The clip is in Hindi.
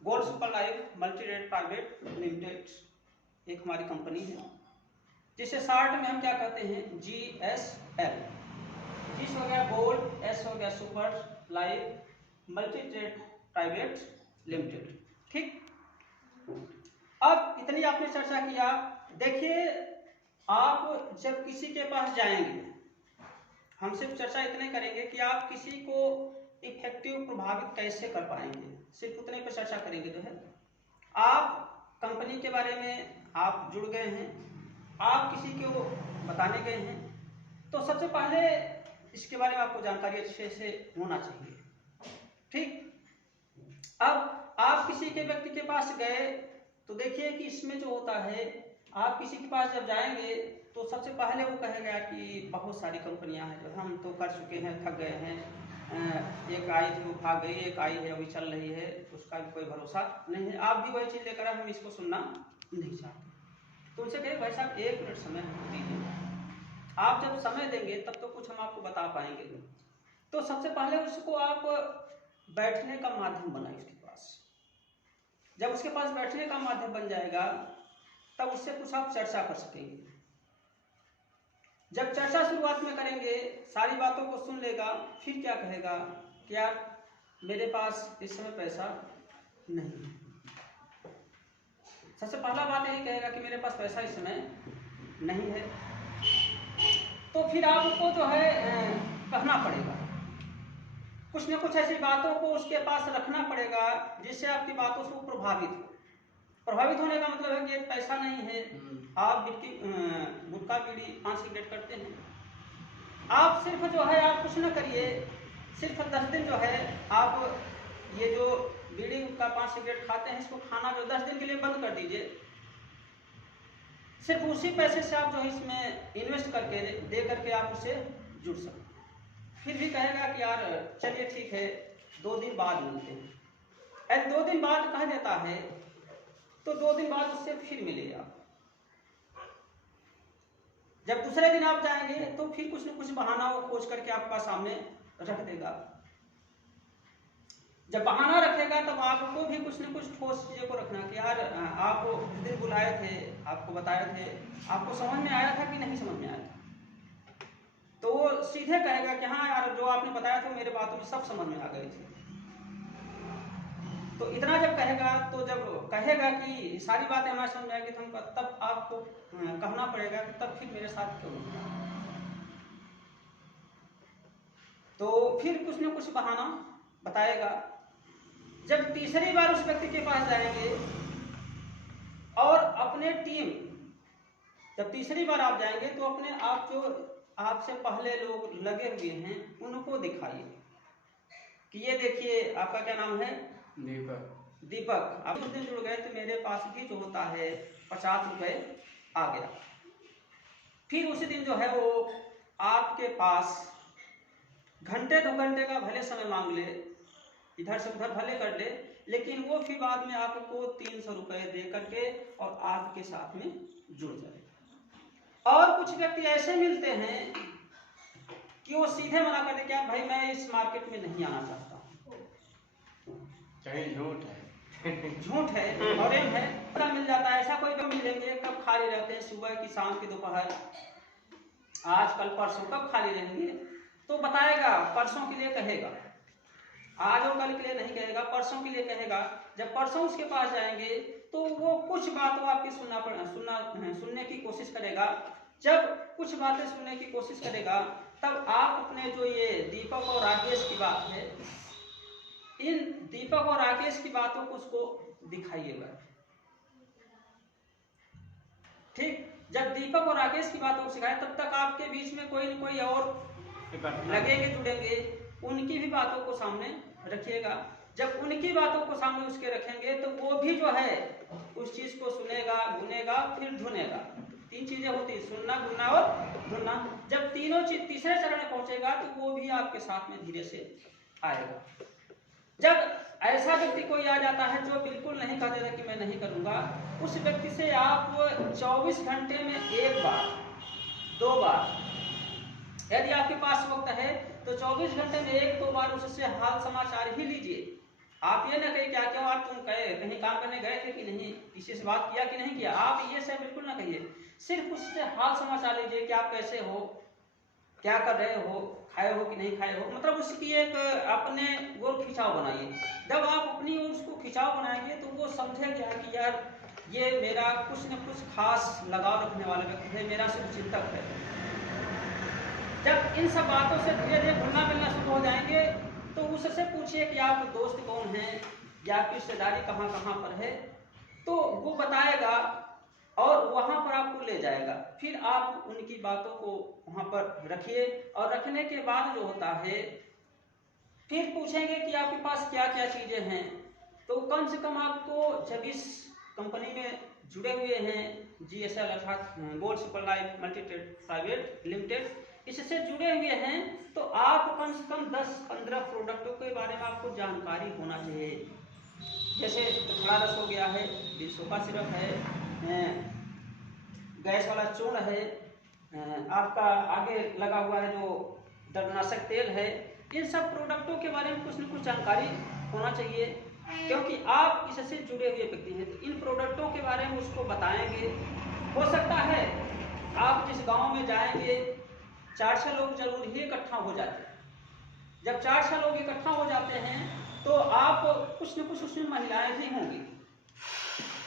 Gold super life multi rate private limited एक हमारी कंपनी है, जिसे शॉर्ट में हम क्या कहते हैं, GSL। जिस हो गया गोल्ड, S हो गया super life multi rate private limited. ठीक, अब इतनी आपने चर्चा किया। देखिए, आप जब किसी के पास जाएंगे, हम सिर्फ चर्चा इतने करेंगे कि आप किसी को इफेक्टिव प्रभावित कैसे कर पाएंगे, सिर्फ उतने पर चर्चा करेंगे। जो है आप कंपनी के बारे में आप जुड़ गए हैं, आप किसी को बताने गए हैं, तो सबसे पहले इसके बारे में आपको जानकारी अच्छे से होना चाहिए। ठीक, अब आप किसी के व्यक्ति के पास गए तो देखिए कि इसमें जो होता है, आप किसी के पास जब जाएंगे तो सबसे पहले वो कहेगा कि बहुत सारी कंपनियां हैं, जो हम तो कर चुके हैं, थक गए हैं, एक आई थी वो भाग गई, एक आई है अभी चल रही है, उसका भी कोई भरोसा नहीं है। आप भी वही चीज़ लेकर हम इसको सुनना नहीं चाहते। तो उनसे कहे भाई साहब 1 मिनट समय दीजिए, आप जब समय देंगे तब तो कुछ हम आपको बता पाएंगे। तो सबसे पहले उसको आप बैठने का माध्यम बनाए उसके पास। जब उसके पास बैठने का माध्यम बन जाएगा तब उससे कुछ आप चर्चा कर सकेंगे। जब चर्चा शुरुआत में करेंगे, सारी बातों को सुन लेगा, फिर क्या कहेगा कि यार मेरे पास इस समय पैसा नहीं है। सबसे पहला बात यही कहेगा कि मेरे पास पैसा इस समय नहीं है। तो फिर आपको जो है कहना पड़ेगा, कुछ न कुछ ऐसी बातों को उसके पास रखना पड़ेगा जिससे आपकी बातों से वो प्रभावित हो। प्रभावित होने का मतलब है कि पैसा नहीं है, आप गुटखा बीड़ी पान सिगरेट करते हैं, आप सिर्फ जो है आप कुछ न करिए, सिर्फ 10 दिन जो है आप ये जो बीड़ी गुटखा पान सिगरेट खाते हैं, इसको खाना जो 10 दिन के लिए बंद कर दीजिए। सिर्फ उसी पैसे से आप जो है इसमें इन्वेस्ट करके दे करके आप उससे जुड़ सकते। फिर भी कहेगा कि यार चलिए ठीक है 2 दिन बाद मिलते हैं। अरे 2 दिन बाद कह देता है तो 2 दिन बाद उससे फिर मिलिए आप। जब दूसरे दिन आप जाएंगे तो फिर कुछ न कुछ बहाना वो खोज करके आपका सामने रख देगा। जब बहाना रखेगा तब आपको भी कुछ न कुछ ठोस चीज़ों को रखना कि यार आप उस दिन बुलाए थे, आपको बताए थे, आपको समझ में आया था कि नहीं समझ में आया था। तो वो सीधे कहेगा कि हाँ यार जो आपने बताया था मेरे बातों में सब समझ में आ गई थी। तो इतना जब कहेगा, तो जब कहेगा कि सारी बातें हमारे समझ में आएगी तो हम तब आपको कहना पड़ेगा कि तब फिर मेरे साथ क्यों नहीं। तो फिर कुछ न कुछ बहाना बताएगा। जब तीसरी बार उस व्यक्ति के पास जाएंगे और अपने टीम, जब तीसरी बार आप जाएंगे तो अपने आप जो आपसे पहले लोग लगे हुए हैं उनको दिखाइए कि ये देखिए आपका क्या नाम है, दीपक। आप उस दिन जुड़ गए तो मेरे पास भी जो होता है 50 रुपए आ गया। फिर उसी दिन जो है वो आपके पास घंटे 2 घंटे का भले समय मांग ले, इधर से उधर भले कर ले, लेकिन वो फिर बाद में आपको 300 रुपए दे करके और आपके साथ में जुड़ जाएगा। और कुछ व्यक्ति ऐसे मिलते हैं कि वो सीधे मना कर दे क्या भाई मैं इस मार्केट में नहीं आना चाहता हूँ, चाहे झूठ है झूठ है और एम है, पता मिल जाता है। ऐसा कोई मिलेंगे कब खाली रहते हैं, सुबह की, शाम की, दोपहर, आज कल परसों, कब खाली रहेंगे तो बताएगा, परसों के लिए कहेगा, आज और कल के लिए नहीं कहेगा, परसों के लिए कहेगा। जब परसों उसके पास जाएंगे तो वो कुछ बातों आपकी सुनने की कोशिश करेगा। जब कुछ बातें सुनने की कोशिश करेगा तब आप अपने जो ये दीपक और राकेश की बात है, इन दीपक और राकेश की बातों को उसको दिखाइएगा। ठीक, जब दीपक और राकेश की बातों को सिखाए तब तक आपके बीच में कोई न कोई और लगेंगे, जुड़ेंगे, उनकी भी बातों को सामने रखिएगा। जब उनकी बातों को सामने उसके रखेंगे तो वो भी जो है उस चीज को सुनेगा, गुनेगा, फिर धुनेगा। 3 चीजें होती है, सुनना, गुनना और धुनना। जब तीनों चीज तीसरे चरण में पहुंचेगा तो वो भी आपके साथ में धीरे से आएगा। जब ऐसा व्यक्ति कोई आ जाता है जो बिल्कुल नहीं कह देता कि मैं नहीं करूंगा, उस व्यक्ति से आप 24 घंटे में 1 बार 2 बार, यदि आपके पास वक्त है तो 24 घंटे में 1-2 बार उससे हाल समाचार ही लीजिए आप ये ना कहिए क्या क्यों आप तुम कहीं काम करने गए थे कि नहीं, किसी से बात किया कि नहीं किया, आप ये सब बिल्कुल ना कहिए। सिर्फ उससे हाल समाचार लीजिए कि आप कैसे हो, क्या कर रहे हो, खाए हो कि नहीं खाए हो, मतलब उसकी एक अपने वो खिंचाव बनाइए। जब आप अपनी ओर उसको खिंचाव बनाएंगे तो वो समझेगा कि यार ये मेरा कुछ न कुछ खास लगाव रखने वाला व्यक्ति है, मेरा शुभचिंतक है। जब इन सब बातों से धीरे धीरे घुलना मिलना शुरू हो जाएंगे तो उससे पूछिए कि आप दोस्त कौन हैं या आपकी रिश्तेदारी कहाँ कहाँ पर है, तो वो बताएगा और वहाँ पर आपको ले जाएगा। फिर आप उनकी बातों को वहाँ पर रखिए और रखने के बाद जो होता है फिर पूछेंगे कि आपके पास क्या क्या चीज़ें हैं। तो कम से कम आपको जब इस कंपनी में जुड़े हुए हैं, GSL अर्थात gold super life multi trade private limited, इससे जुड़े हुए हैं, तो आप कम से कम 10-15 प्रोडक्टों के बारे में आपको जानकारी होना चाहिए। जैसे खड़ा रस हो गया है, सोफा सिरप है, गैस वाला चूर्ण है, आपका आगे लगा हुआ है जो दर्दनाशक तेल है, इन सब प्रोडक्टों के बारे में कुछ न कुछ जानकारी होना चाहिए, क्योंकि आप इससे जुड़े हुए व्यक्ति हैं। तो इन प्रोडक्टों के बारे में उसको बताएंगे। हो सकता है आप जिस गांव में जाएंगे 4-6 लोग जरूर ही इकट्ठा हो जाते हैं। जब 4-6 लोग इकट्ठा हो जाते हैं तो आप कुछ न कुछ उसमें महिलाएं भी होंगी,